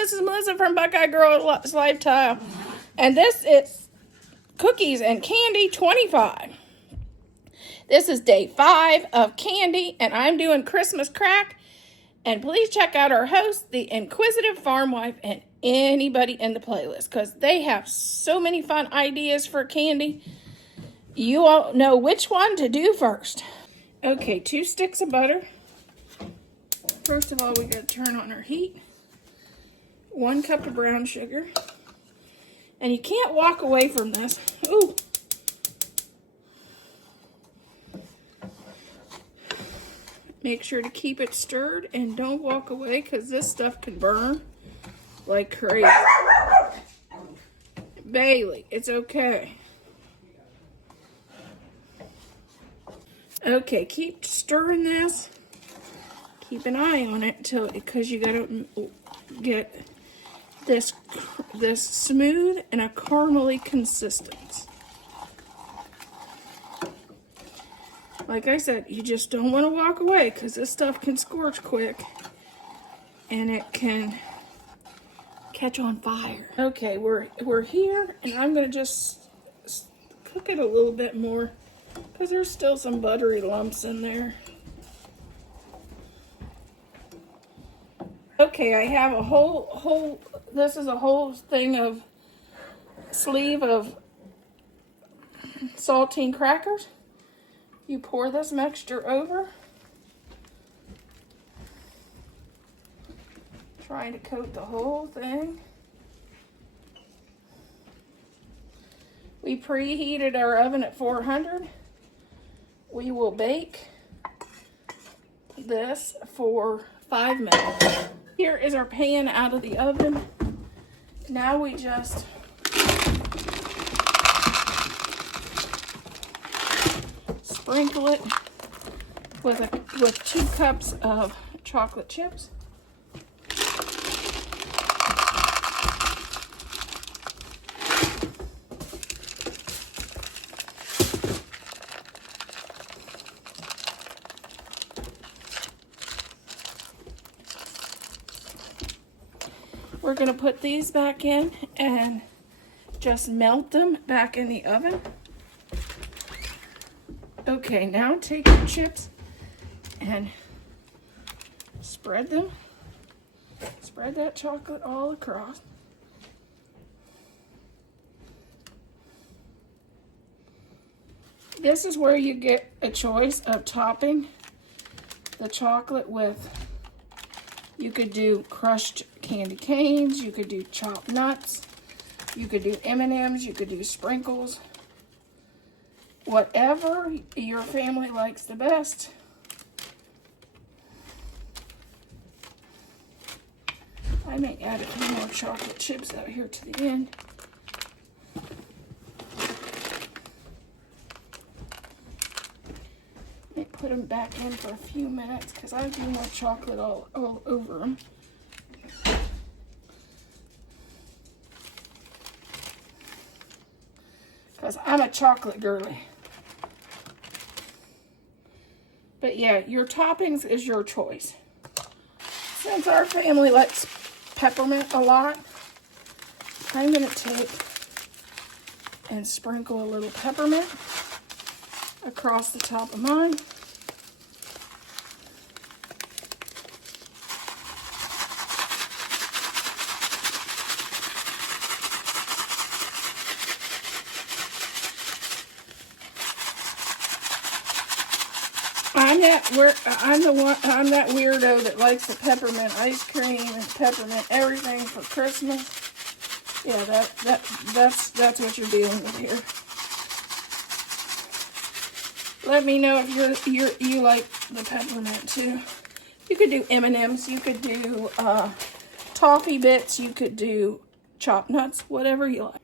this is Melissa from Buckeye Girls Lifestyle, and this is Cookies and Candy 25. This is day 5 of candy, and I'm doing Christmas crack. And please check out our host, the Inquisitive Farm Wife, and anybody in the playlist, because they have so many fun ideas for candy. You all know which one to do first. Okay, 2 sticks of butter. First of all, we got to turn on our heat. 1 cup of brown sugar. And you can't walk away from this. Ooh. Make sure to keep it stirred and don't walk away, because this stuff can burn like crazy. Bailey, it's okay. Okay, keep stirring this. Keep an eye on it because you gotta get this smooth and a caramely consistence. Like I said, you just don't want to walk away, because this stuff can scorch quick and it can catch on fire. Okay, we're here, and I'm gonna just cook it a little bit more because there's still some buttery lumps in there. Okay, I have a this is a whole thing of sleeve of saltine crackers. You pour this mixture over, trying to coat the whole thing. We preheated our oven at 400. We will bake this for 5 minutes. Here is our pan out of the oven. Now we just sprinkle it with 2 cups of chocolate chips. We're going to put these back in and just melt them back in the oven. Okay, now take your chips and spread them. Spread that chocolate all across. This is where you get a choice of topping the chocolate with. You could do crushed candy canes, you could do chopped nuts, you could do M&Ms, you could do sprinkles. Whatever your family likes the best. I may add a few more chocolate chips out here to the end. May put them back in for a few minutes because I do want chocolate all over them. Because I'm a chocolate girly. But yeah, your toppings is your choice. Since our family likes peppermint a lot, I'm going to take and sprinkle a little peppermint across the top of mine. I'm that weirdo that likes the peppermint ice cream and peppermint everything for Christmas. Yeah, that's what you're dealing with here. Let me know if you like the peppermint too. You could do M&Ms, you could do toffee bits, you could do chopped nuts, whatever you like.